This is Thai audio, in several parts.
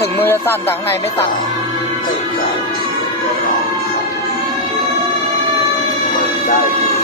ถึงมือจะสั่นแต่ข้างในไม่สั่นได้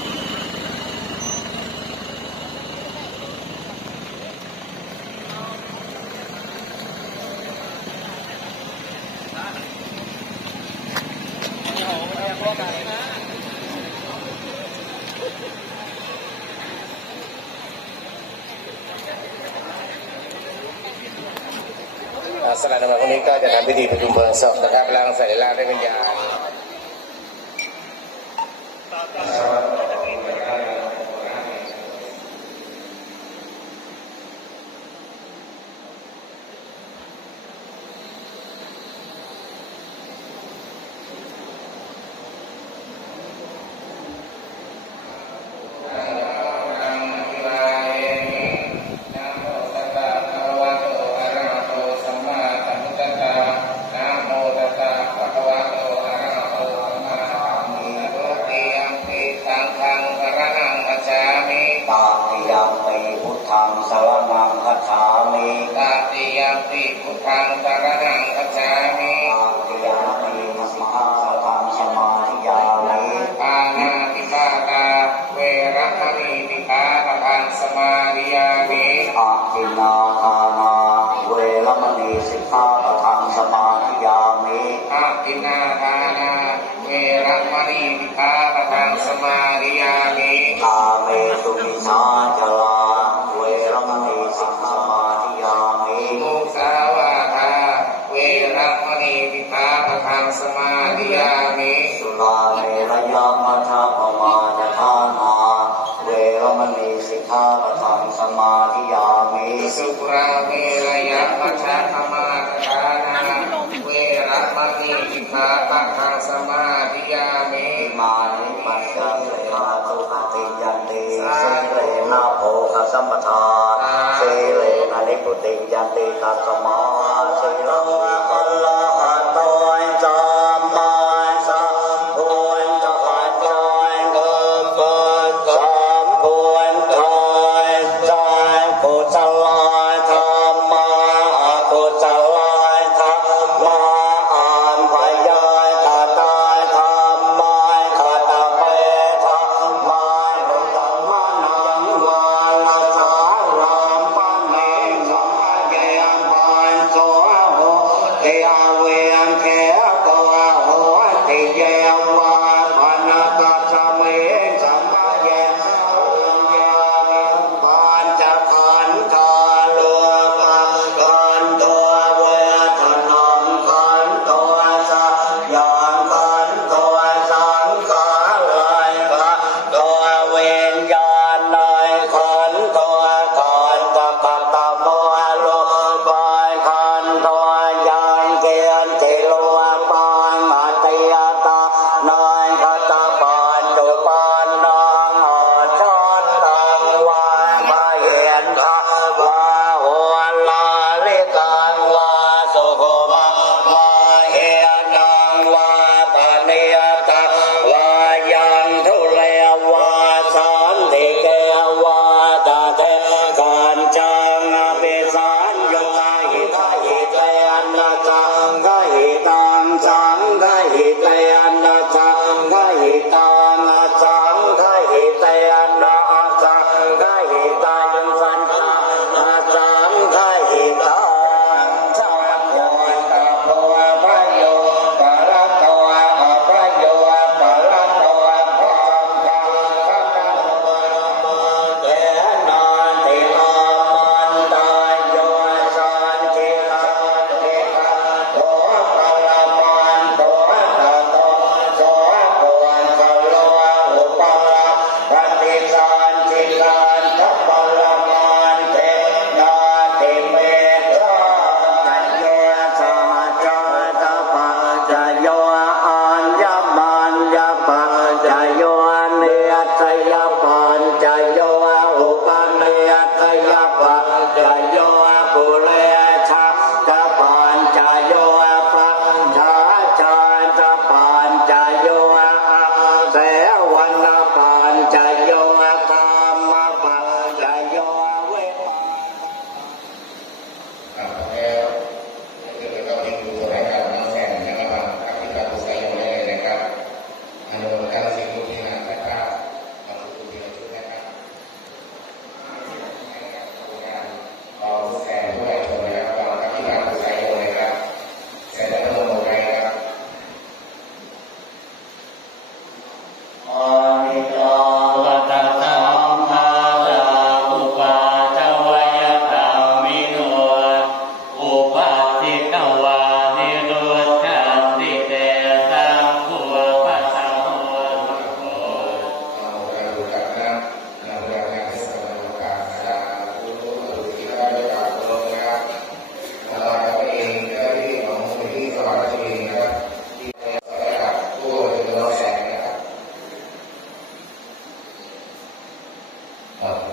สถานไหนอะจอดตีคู่สลาดมาวันนี้ก็จะทำพิธีประชุมเพลิงศพนะครับล้างใส่ล่างได้วิญญาณ จฉามิตาติยมปิพุทธังสรนังคัจฉามิตาติยัมปีสิกขาปะทังสมาธิยามิปานาติปาตาเวระมณีติปาปะทังสมาริยามิอาทินนาทานาเวรมณีสิกขาปะทังสมาธิยามิอาทินาทานาเวระมณีติปาปะทังสมาริยามิตาเมสุมิสาจลา รมณีสิกขาปะทังสมาธิยามิสุราเมรยมัชฌะธรรมาทานาเวระมณีติปาปะทังสมาริยามิอิมานิปัสสะเสนาตุปฏิยันติสิเรนะโภคสัมปทาสิเรนะนิพุติยันติตัสสมาสิลังอัล Allah. ใ